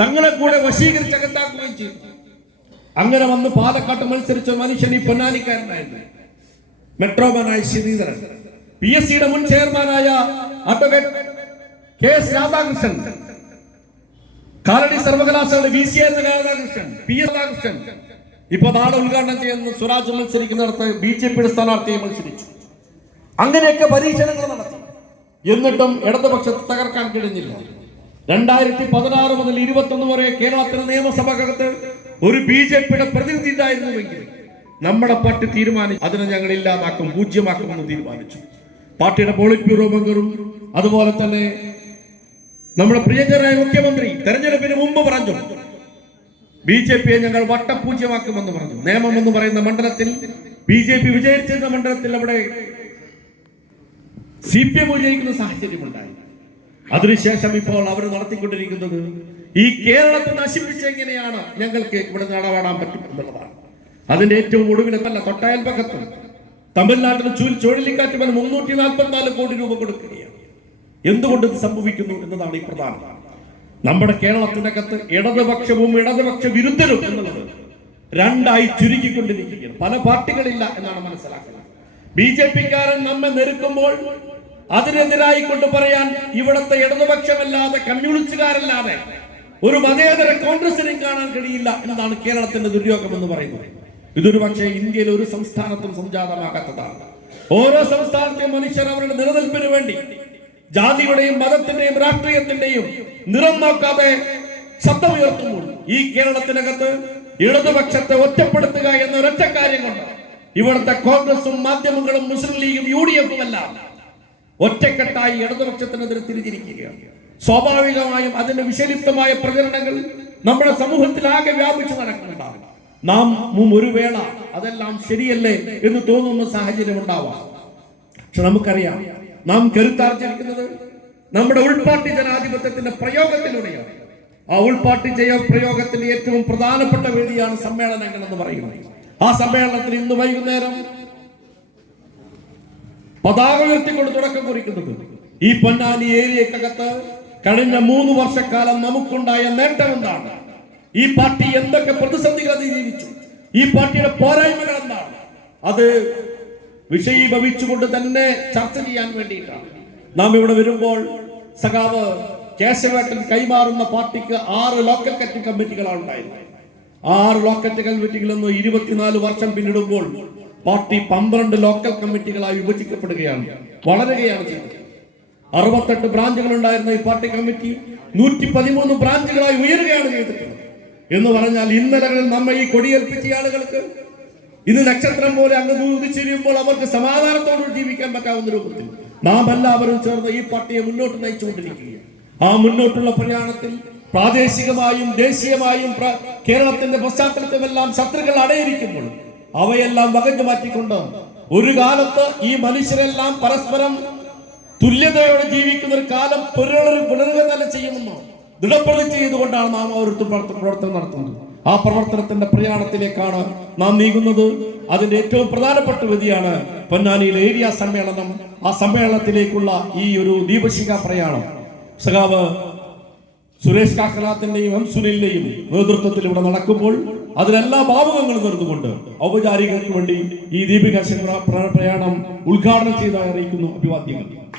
തങ്ങളെ കൂടെ വശീകരിച്ച് അകത്താക്കുകയും ചെയ്തു. അങ്ങനെ വന്ന് പാലക്കാട്ട് മത്സരിച്ച മനുഷ്യൻ ഈ പൊന്നാനിക്കാരനായിരുന്നു. മെട്രോമാനായ ശ്രീധരൻ. പി എസ് സിയുടെ മുൻ ചെയർമാനായ advocate K S Radhakrishnan. Kalady സർവകലാശാലയുടെ വി സി ആയിരുന്ന രാധാകൃഷ്ണൻ പി എസ് രാധാകൃഷ്ണൻ. ഇപ്പൊ നാളെ ഉദ്ഘാടനം ചെയ്യുന്ന സ്വരാജ് മത്സരിക്കുന്നിടത്ത് ബി ജെ പിയുടെ സ്ഥാനാർത്ഥിയെ മത്സരിച്ചു. അങ്ങനെയൊക്കെ പരീക്ഷണങ്ങൾ നടത്തി. എന്നിട്ടും ഇടതുപക്ഷത്തെ തകർക്കാൻ കഴിഞ്ഞില്ല. രണ്ടായിരത്തി പതിനാറ് മുതൽ ഇരുപത്തൊന്ന് വരെ കേരളത്തിലെ നിയമസഭകത്ത് ഒരു ബി ജെ പിയുടെ പ്രതിനിധി ഉണ്ടായിരുന്നുവെങ്കിൽ നമ്മുടെ പാർട്ടി തീരുമാനിച്ചു അതിനെ ഞങ്ങൾ ഇല്ലാതാക്കും പൂജ്യമാക്കുമെന്ന് തീരുമാനിച്ചു. പാർട്ടിയുടെ പോളിറ്റ് ബ്യൂറോ മെമ്പറും അതുപോലെ തന്നെ നമ്മുടെ പ്രിയങ്കരായ മുഖ്യമന്ത്രി തെരഞ്ഞെടുപ്പിന് മുമ്പ് പറഞ്ഞു ബി ജെ പിയെ ഞങ്ങൾ വട്ടപൂജ്യമാക്കുമെന്ന് പറഞ്ഞു. നിയമം എന്ന് പറയുന്ന മണ്ഡലത്തിൽ ബി ജെ പി വിജയിച്ചിരുന്ന മണ്ഡലത്തിൽ അവിടെ സി പി എം വിജയിക്കുന്ന സാഹചര്യമുണ്ടായി. അതിനുശേഷം ഇപ്പോൾ അവർ നടത്തിക്കൊണ്ടിരിക്കുന്നത് ഈ കേരളത്തെ നശിപ്പിച്ചെങ്ങനെയാണ് ഞങ്ങൾക്ക് ഇവിടെ നടപാടാൻ പറ്റും എന്നുള്ളതാണ്. അതിന്റെ ഏറ്റവും ഒടുവിലത്തല്ല പകത്ത് തമിഴ്നാട്ടിൽ ചുരു ചുഴലിക്കാറ്റ് വന്ന് മുന്നൂറ്റി നാൽപ്പത്തി നാല് കോടി രൂപ കൊടുക്കുകയാണ്. എന്തുകൊണ്ട് ഇത് സംഭവിക്കുന്നു എന്നതാണ് ഈ പ്രധാനം. നമ്മുടെ കേരളത്തിന്റെ കേരളത്തിനകത്ത് ഇടതുപക്ഷവും ഇടതുപക്ഷ വിരുദ്ധരും എന്നുള്ളത് രണ്ടായി ചുരുക്കിക്കൊണ്ടിരിക്കുകയാണ്. പല പാർട്ടികളില്ല എന്നാണ് മനസ്സിലാക്കുന്നത്. ബി ജെ പിക്കാരൻ നമ്മെ നെരുക്കുമ്പോൾ അതിനെതിരായി കൊണ്ട് പറയാൻ ഇവിടുത്തെ ഇടതുപക്ഷമല്ലാതെ കമ്മ്യൂണിസ്റ്റുകാരല്ലാതെ ഒരു മതേതര കോൺഗ്രസിനെയും കാണാൻ കഴിയില്ല എന്നതാണ് കേരളത്തിന്റെ ദുര്യോഗം എന്ന് പറയുന്നത്. ഇതൊരു പക്ഷേ ഇന്ത്യയിലെ ഒരു സംസ്ഥാനത്തും സംജാതമാകാത്തതാണ്. ഓരോ സംസ്ഥാനത്തെയും മനുഷ്യർ അവരുടെ നിലനിൽപ്പിന് വേണ്ടി ജാതിയുടെയും മതത്തിന്റെയും രാഷ്ട്രീയത്തിന്റെയും നിറം നോക്കാതെ ശബ്ദമുയർത്തുമ്പോൾ ഈ കേരളത്തിനകത്ത് ഇടതുപക്ഷത്തെ ഒറ്റപ്പെടുത്തുക എന്ന ഒരൊറ്റ കാര്യം കൊണ്ട് ഇവിടുത്തെ കോൺഗ്രസും മാധ്യമങ്ങളും മുസ്ലിം ലീഗും യു ഡി എഫും എല്ലാം ഒറ്റക്കെട്ടായി ഇടതുപക്ഷത്തിനെതിരെ തിരിഞ്ഞിരിക്കുകയാണ് സ്വാഭാവികമായും അതിന്റെ വിഷലിപ്തമായ പ്രചരണങ്ങൾ നമ്മുടെ സമൂഹത്തിൽ ആകെ വ്യാപിച്ചു നടക്കുന്നുണ്ടാവും. നാം ഒരു വേള അതെല്ലാം ശരിയല്ലേ എന്ന് തോന്നുന്ന സാഹചര്യം ഉണ്ടാവാം. പക്ഷെ നമുക്കറിയാം നാം കരുത്താർജിക്കുന്നത് നമ്മുടെ ഉൾപാട്ടി ജനാധിപത്യത്തിന്റെ പ്രയോഗത്തിലൂടെയാണ്. ആ ഉൾപാട്ടി ജയ പ്രയോഗത്തിന്റെ ഏറ്റവും പ്രധാനപ്പെട്ട വേദിയാണ് സമ്മേളനങ്ങൾ എന്ന് പറയുന്നത്. ആ സമ്മേളനത്തിൽ ഇന്ന് വൈകുന്നേരം പതാക ഉയർത്തിക്കൊണ്ട് തുടക്കം കുറിക്കുന്നത്. ഈ പൊന്നാനി ഏരിയക്കകത്ത് കഴിഞ്ഞ മൂന്ന് വർഷക്കാലം നമുക്കുണ്ടായ നേട്ടം എന്താണ്? ഈ പാർട്ടി എന്തൊക്കെ പ്രതിസന്ധികൾ അതിജീവിച്ചു ഈ പാർട്ടിയുടെ പോരായ്മകൾ എന്താണ്? അത് വിഷയീഭവിച്ചുകൊണ്ട് തന്നെ ചർച്ച ചെയ്യാൻ വേണ്ടിയിട്ടാണ്. നാം ഇവിടെ വരുമ്പോൾ സഖാവ് കേശവേട്ടൻ കൈമാറുന്ന പാർട്ടിക്ക് ആറ് ലോക്കൽ കമ്മിറ്റികളാണ് ഉണ്ടായിരുന്നത്. ആറ് ലോക്കൽ കമ്മിറ്റികളിൽ നിന്ന് ഇരുപത്തിനാല് വർഷം പിന്നിടുമ്പോൾ പാർട്ടി പന്ത്രണ്ട് ലോക്കൽ കമ്മിറ്റികളായി വിഭജിക്കപ്പെടുകയാണ്. വളരുകയാണ് ചെയ്തത്. അറുപത്തെട്ട് ബ്രാഞ്ചുകൾ ഉണ്ടായിരുന്ന ഈ പാർട്ടി കമ്മിറ്റി നൂറ്റി പതിമൂന്ന് ബ്രാഞ്ചുകളായി ഉയരുകയാണ് ചെയ്തിട്ടുള്ളത്. എന്ന് പറഞ്ഞാൽ ഇന്നലകളിൽ നമ്മെ ഈ കൊടിയേൽപ്പിച്ച ആളുകൾക്ക് ഇത് നക്ഷത്രം പോലെ അങ്ങ് ഉദിച്ചിരിയുമ്പോൾ അവർക്ക് സമാധാനത്തോടെ ജീവിക്കാൻ പറ്റാവുന്ന രൂപത്തിൽ നാം എല്ലാവരും ചേർന്ന് ഈ പാർട്ടിയെ മുന്നോട്ട് നയിച്ചുകൊണ്ടിരിക്കുകയാണ്. ആ മുന്നോട്ടുള്ള പ്രയാണത്തിൽ പ്രാദേശികമായും ദേശീയമായും കേരളത്തിന്റെ പശ്ചാത്തലത്തിലെല്ലാം ശത്രുക്കൾ അടയിരിക്കുമ്പോൾ അവയെല്ലാം വകഞ്ഞു മാറ്റിക്കൊണ്ട് ഒരു കാലത്ത് ഈ മനുഷ്യരെല്ലാം പരസ്പരം തുല്യതയോടെ ജീവിക്കുന്ന ഒരു കാലം പുരളൊരു പുണരുക തന്നെ ചെയ്യുമെന്ന് ദൃഢപ്രതിജ്ഞ ചെയ്തുകൊണ്ടാണ് നാം ഓരോരുത്തർ പ്രവർത്ത- പ്രവർത്തനം നടത്തുന്നത്. ആ പ്രവർത്തനത്തിന്റെ പ്രയാണത്തിലേക്കാണ് നാം നീങ്ങുന്നത്. അതിന്റെ ഏറ്റവും പ്രധാനപ്പെട്ട വിധിയാണ് പൊന്നാനിയിലെ ഏരിയ സമ്മേളനം. ആ സമ്മേളനത്തിലേക്കുള്ള ഈ ഒരു ദീപശിഖ പ്രയാണം. സഖാവ് സുരേഷ് കാക്കനാത്തിന്റെയും ഹംസുനിലിന്റെയും നേതൃത്വത്തിൽ ഇവിടെ നടക്കുമ്പോൾ അതിനെല്ലാ ഭാവുകങ്ങളും നിർന്നുകൊണ്ട് ഔപചാരികർക്ക് വേണ്ടി ഈ ദീപിക ശിഖര പ്രയാണം ഉദ്ഘാടനം ചെയ്തായി അറിയിക്കുന്നു അഭിവാദ്യങ്ങൾ.